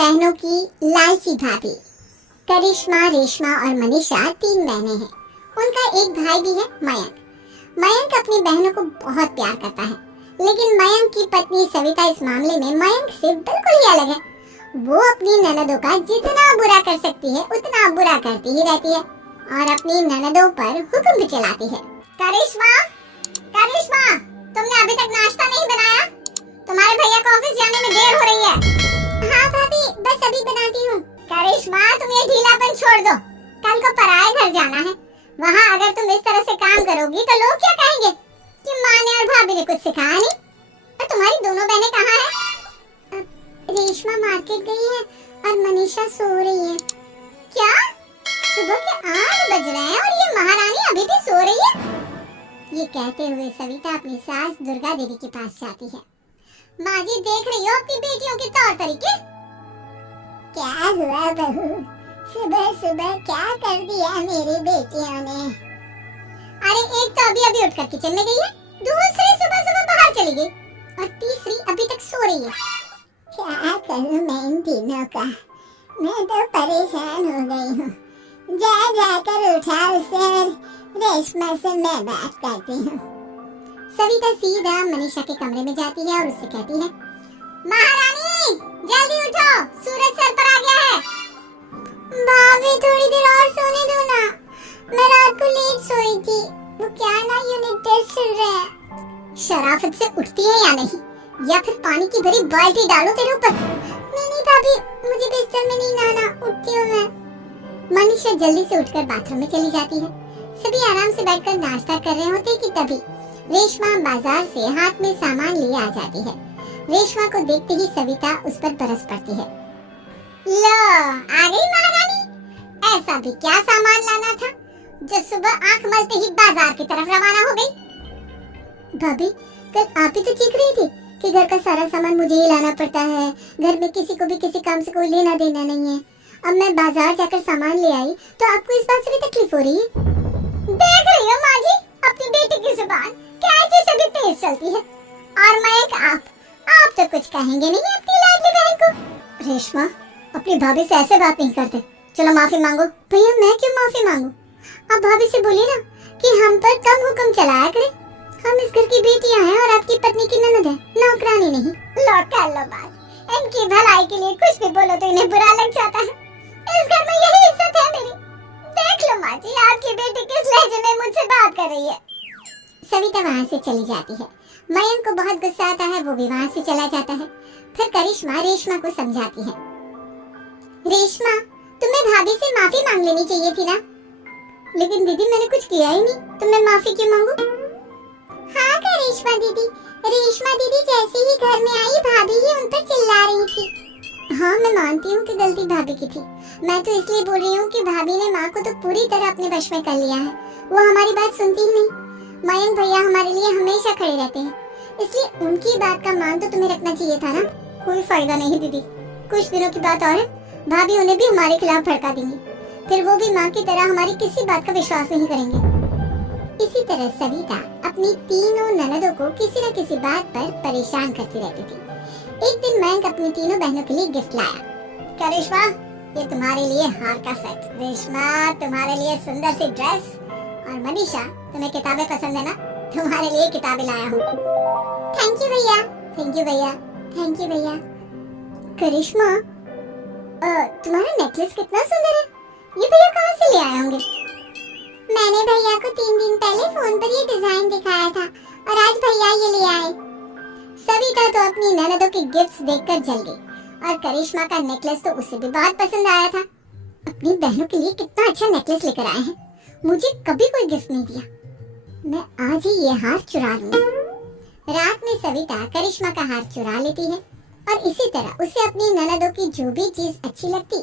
बहनों की लालची भाभी। करिश्मा, रेशमा और मनीषा 3 बहनें हैं। उनका एक भाई भी है, मयंक। मयंक अपनी बहनों को बहुत प्यार करता है, लेकिन मयंक की पत्नी सविता इस मामले में मयंक से बिल्कुल ही अलग है। वो अपनी ननदों का जितना बुरा कर सकती है उतना बुरा करती ही रहती है और अपनी ननदों पर हुक्म भी चलाती है। करिश्मा, करिश्मा, तुमने अभी तक नाश्ता नहीं बनाया? तुम्हारे भैया को ऑफिस जाने में देर हो रही है। हाँ भाभी, बस अभी बनाती हूँ। करिश्मा, तुम ये ढीलापन छोड़ दो। कल को पराये घर जाना है। वहाँ अगर तुम इस तरह से काम करोगी तो लोग क्या कहेंगे कि माँ ने और भाभी ने कुछ सिखाया नहीं। और तुम्हारी दोनों बहनें कहाँ हैं? रेशमा मार्केट गई है और मनीषा सो रही है। क्या? सुबह के 8 बज रहे हैं और ये महारानी अभी भी सो रही है? ये कहते हुए सविता अपनी सास दुर्गा देवी के पास जाती है। माँ जी, देख रही हो अपनी बेटियों के तौर तरीके? क्या हुआ बहू? सुबह सुबह क्या कर दिया मेरी बेटियों ने? अरे एक तो अभी अभी उठकर किचन में गई है, दूसरी सुबह सुबह बाहर चली गई और तीसरी अभी तक सो रही है। क्या करूं मैं इन तीनों का? मैं तो परेशान हो गई हूँ। जा जाकर उठा उसे, रेशमा से मैं बात करती हूँ। सविता सीधा मनीषा के कमरे में जाती है और उससे कहती है, महारानी जल्दी उठो, सूरज सर पर आ गया है। भाभी थोड़ी देर और सोने दो ना, मैं रात को लेट सोई थी। वो क्या ना यूनिट टेस्ट चल रहा है। शराफत से उठती है या नहीं, या फिर पानी की भरी बाल्टी डालो तेरे ऊपर। नहीं भाभी, मुझे बिस्तर में नहीं नहाना, उठती हूँ मैं। मनीषा जल्दी से उठकर बाथरूम में चली जाती है। सभी आराम से बैठकर नाश्ता कर रहे होते कि तभी रेशमा बाजार से हाथ में सामान लिए आ जाती है। रेशमा को देखते ही सविता उस पर बरस पड़ती है। लो, आ गई महारानी। ऐसा भी क्या सामान लाना था जो सुबह आंख मलते ही बाजार की तरफ रवाना हो गई? भाभी, कल आप ही तो चीख रही थी कि घर का सारा सामान मुझे ही लाना पड़ता है, घर में किसी को भी किसी काम से कोई लेना देना नहीं है। अब मैं बाजार जाकर सामान ले आई तो आपको इस बात से भी तकलीफ हो रही है? देख रही हो माँ जी, अपनी बेटी की जुबान कैसे से भी तेज चलती है। और मयंक, आप तो कुछ कहेंगे नहीं अपनी लाडली बहन को। रेशमा, अपनी भाभी से ऐसे बात नहीं करते। चलो माफी मांगो। भैया, मैं क्यों माफी मांगू? आप भाभी से बोलिए ना कि हम पर कम हुक्म चलाया करें। हम इस घर की बेटियां हैं और आपकी पत्नी की ननद है, नौकरानी नहीं। लो कर लो बात। इनकी भलाई के लिए कुछ भी बोलो तो इन्हें बुरा लग जाता है। इस घर में यही इज्जत है मेरी। देख लो माँ जी, आपकी बेटी किस लहजे में मुझसे बात कर रही है। सविता वहाँ से चली जाती है। मयंक को बहुत गुस्सा आता है, वो भी वहाँ से चला जाता है। फिर करिश्मा रेशमा को समझाती है, रेशमा, तुम्हें भाभी से माफी मांग लेनी चाहिए थी ना। लेकिन दीदी, मैंने कुछ किया ही नहीं, तो मैं माफी क्यों मांगू? हाँ करिश्मा दीदी, रेशमा दीदी जैसे ही घर में आई भाभी ही उन पर चिल्ला रही थी। हाँ, मैं मानती हूँ कि गलती भाभी की थी। मैं तो इसलिए बोल रही हूँ कि भाभी ने माँ को तो पूरी तरह अपने वश में कर लिया है। वो हमारी बात सुनती ही नहीं। मयंक भैया हमारे लिए हमेशा खड़े रहते हैं, इसलिए उनकी बात का मान तो तुम्हें रखना चाहिए था ना। कोई फायदा नहीं दीदी, कुछ दिनों की बात और है, भाभी उन्हें भी हमारे खिलाफ भड़का देंगी। फिर वो भी माँ की तरह हमारी किसी बात का विश्वास नहीं करेंगे। इसी तरह सविता अपनी तीनों ननदों को किसी न किसी बात पर परेशान करती रहती थी। एक दिन मयंक अपनी तीनों बहनों के लिए गिफ्ट लाया। करिश्मा, ये तुम्हारे लिए हार का सेट। रेशमा, तुम्हारे लिए सुंदर सी ड्रेस। और मनीषा, तुम्हें किताबें पसंद है ना, तुम्हारे लिए किताबें लाया हूँ। थैंक यू भैया, थैंक यू भैया, थैंक यू भैया। करिश्मा, तुम्हारा नेकलेस कितना सुंदर है, ये भैया कहाँ से ले आए होंगे? मैंने भैया को 3 दिन पहले फोन पर ये डिजाइन दिखाया था और आज भैया ये ले आए। सविता तो अपनी ननदों के गिफ्ट्स देखकर जल गई और करिश्मा का नेकलेस तो उसे भी बहुत पसंद आया था। अपनी बहनों के लिए कितना अच्छा नेकलेस लेकर आए हैं, मुझे कभी कोई गिफ्ट नहीं दिया। मैं आज ही ये हार चुरा लूंगी। रात में सविता करिश्मा का हार चुरा लेती है और इसी तरह उसे अपनी ननदों की जो भी चीज अच्छी लगती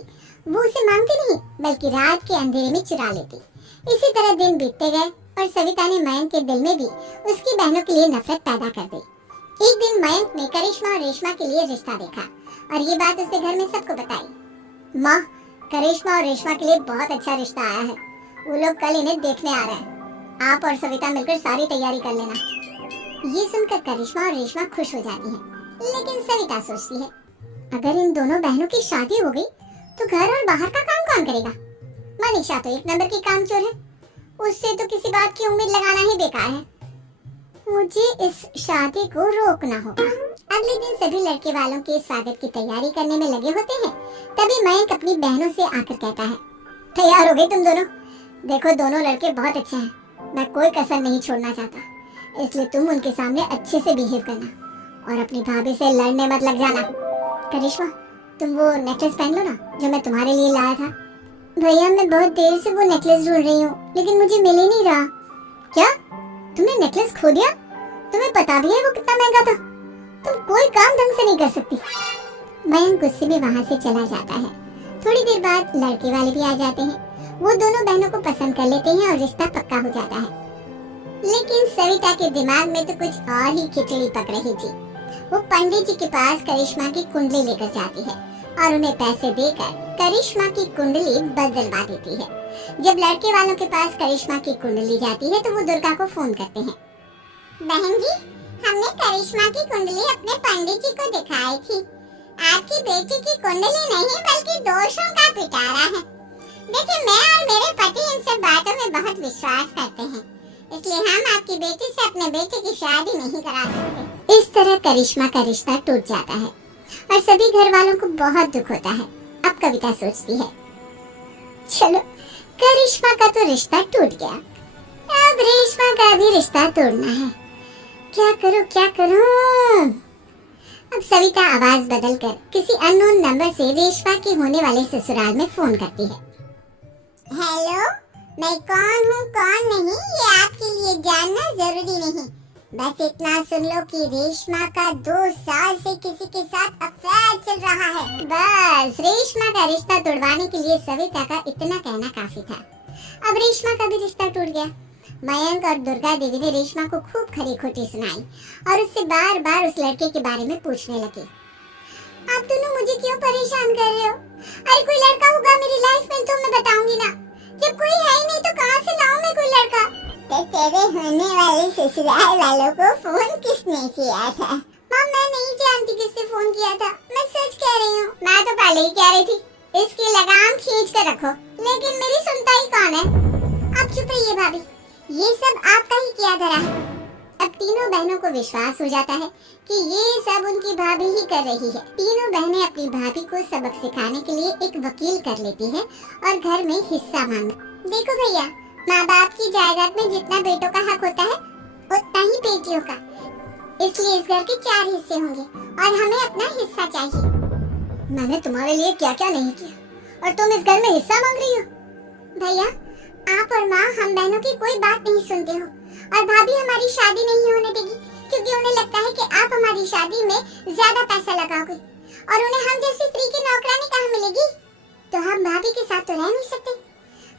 वो उसे मांगती नहीं, बल्कि रात के अंधेरे में चुरा लेती। इसी तरह दिन बीतते गए और सविता ने मयंक के दिल में भी उसकी बहनों के लिए नफरत पैदा कर दी। एक दिन मयंक ने करिश्मा और रेशमा के लिए रिश्ता देखा और ये बात उसने घर में सबको बताई। माँ, करिश्मा और रेशमा के लिए बहुत अच्छा रिश्ता आया है, वो लोग कल इन्हें देखने आ रहे हैं। आप और सविता मिलकर सारी तैयारी कर लेना। ये सुनकर करिश्मा और रेशमा खुश हो जाती हैं, लेकिन सविता सोचती है, अगर इन दोनों बहनों की शादी हो गई तो घर और बाहर का काम कौन करेगा? मनीषा तो एक नंबर की कामचोर है, उससे तो किसी बात की उम्मीद लगाना ही बेकार है। मुझे इस शादी को रोकना होगा। अगले दिन सभी लड़के वालों के स्वागत की तैयारी करने में लगे होते हैं। तभी मयंक अपनी बहनों से आकर कहता है, तैयार हो गए तुम दोनों? देखो दोनों लड़के बहुत अच्छे हैं, मैं कोई कसर नहीं छोड़ना चाहता, इसलिए तुम उनके सामने अच्छे से बिहेव करना और अपनी भाभी से लड़ने मत लग जाना। करिश्मा, तुम वो नेकलेस पहन लो ना जो मैं तुम्हारे लिए लाया था। भैया मैं बहुत देर से वो नेकलेस ढूंढ रही हूँ, लेकिन मुझे मिल ही नहीं रहा। क्या तुमने नेकलेस खो दिया? तुम्हें पता भी है वो कितना महंगा था? तुम कोई काम ढंग से नहीं कर सकती। मयंक गुस्से में वहाँ से चला जाता है। थोड़ी देर बाद लड़के वाले भी आ जाते हैं। वो दोनों बहनों को पसंद कर लेते हैं और रिश्ता पक्का हो जाता है। लेकिन सविता के दिमाग में तो कुछ और ही खिचड़ी पक रही थी। वो पंडित जी के पास करिश्मा की कुंडली लेकर जाती है और उन्हें पैसे देकर करिश्मा की कुंडली बदलवा देती है। जब लड़के वालों के पास करिश्मा की कुंडली जाती है तो वो दुर्गा को फोन करते हैं। बहन जी, हमने करिश्मा की कुंडली अपने पंडित जी को दिखाई थी। आपकी बेटी की कुंडली नहीं बल्कि दोषों का पिटारा है। देखिए, मैं और मेरे पति इन सब बातों में बहुत विश्वास करते हैं, इसलिए हम आपकी बेटी से अपने बेटे की शादी नहीं करा सकते। इस तरह करिश्मा का रिश्ता टूट जाता है और सभी घर वालों को बहुत दुख होता है। अब कविता सोचती है, चलो करिश्मा का तो रिश्ता टूट गया, अब रेशमा का भी रिश्ता तोड़ना है। क्या करूं? अब सविता आवाज बदलकर किसी अननोन नंबर से रेशमा के होने वाले ससुराल में फोन करती है। हेलो, मैं कौन हूँ कौन नहीं ये आपके लिए जानना जरूरी नहीं, बस इतना सुन लो कि रेशमा का 2 साल से किसी के साथ अफेयर चल रहा है। बस रेशमा का रिश्ता तोड़वाने के लिए सविता का इतना कहना काफी था। अब रेशमा का भी रिश्ता टूट गया। मयंक और दुर्गा देवी ने रेशमा को खूब खरी खोटी सुनाई और उससे बार बार उस लड़के के बारे में पूछने लगे। आप दोनों मुझे क्यों परेशान कर रहे हो? अरे कोई लड़का होगा मेरी लाइफ में तो मैं बताऊंगी ना, जब कोई है ही नहीं तो कहाँ से लाऊं मैं कोई लड़का? तो तेरे होने वाले ससुराल वालों को फोन किसने किया था? माँ मैं नहीं जानती किसने फोन किया था, मैं सच कह रही हूँ। मैं तो पहले ही कह रही थी इसकी लगाम खींच कर रखो, लेकिन मेरी सुनता ही कौन है? आप चुप रहिए भाभी, ये सब आपका ही किया धरा है। अब तीनों बहनों को विश्वास हो जाता है कि ये सब उनकी भाभी ही कर रही है। तीनों बहनें अपनी भाभी को सबक सिखाने के लिए एक वकील कर लेती है और घर में हिस्सा मांग। देखो भैया, माँ बाप की जायदाद में जितना बेटों का हक होता है उतना ही बेटियों का, इसलिए इस घर के 4 हिस्से होंगे और हमें अपना हिस्सा चाहिए। मैंने तुम्हारे लिए क्या क्या नहीं किया और तुम इस घर में हिस्सा मांग रही हो? भैया, आप और माँ हम बहनों की कोई बात नहीं सुनते हो और भाभी हमारी शादी नहीं होने देगी क्योंकि उन्हें लगता है कि आप हमारी शादी में ज्यादा पैसा लगाओगे और उन्हें हम जैसी फ्री की नौकरानी कहाँ मिलेगी। तो हम भाभी के साथ तो रह नहीं सकते,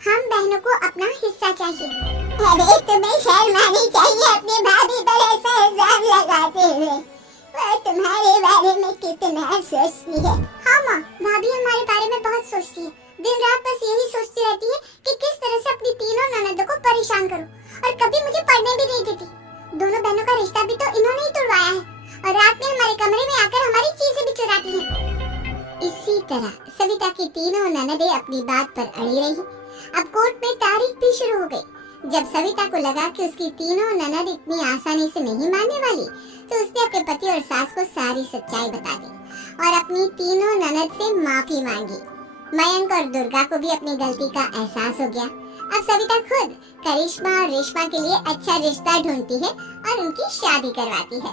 हम बहनों को अपना हिस्सा चाहिए। अरे तुम्हें शर्म आनी चाहिए अपनी भाभी पर ऐसा इल्जाम लगाते हुए, वो तुम्हारे बारे में कितना सोचती है। हाँ माँ, भाभी हमारे बारे में बहुत सोचती है, दिन रात बस यही सोचती रहती है कि किस तरह से अपनी तीनों ननदों को परेशान करूं और कभी मुझे पढ़ने भी नहीं देती। दोनों बहनों का रिश्ता भी तो इन्होंने ही तोड़वाया है और रात में हमारे कमरे में आकर हमारी चीजें भी चुराती हैं। इसी तरह सविता की तीनों ननदें अपनी बात पर अड़ी रही। अब कोर्ट में तारीख भी शुरू हो गई। जब सविता को लगा कि उसकी तीनों ननद इतनी आसानी से नहीं मानने वाली, तो उसने अपने पति और सास को सारी सच्चाई बता दी और अपनी तीनों ननद से माफी मांगी। मयंक और दुर्गा को भी अपनी गलती का एहसास हो गया। अब सविता खुद करिश्मा और रेशमा के लिए अच्छा रिश्ता ढूंढती है और उनकी शादी करवाती है।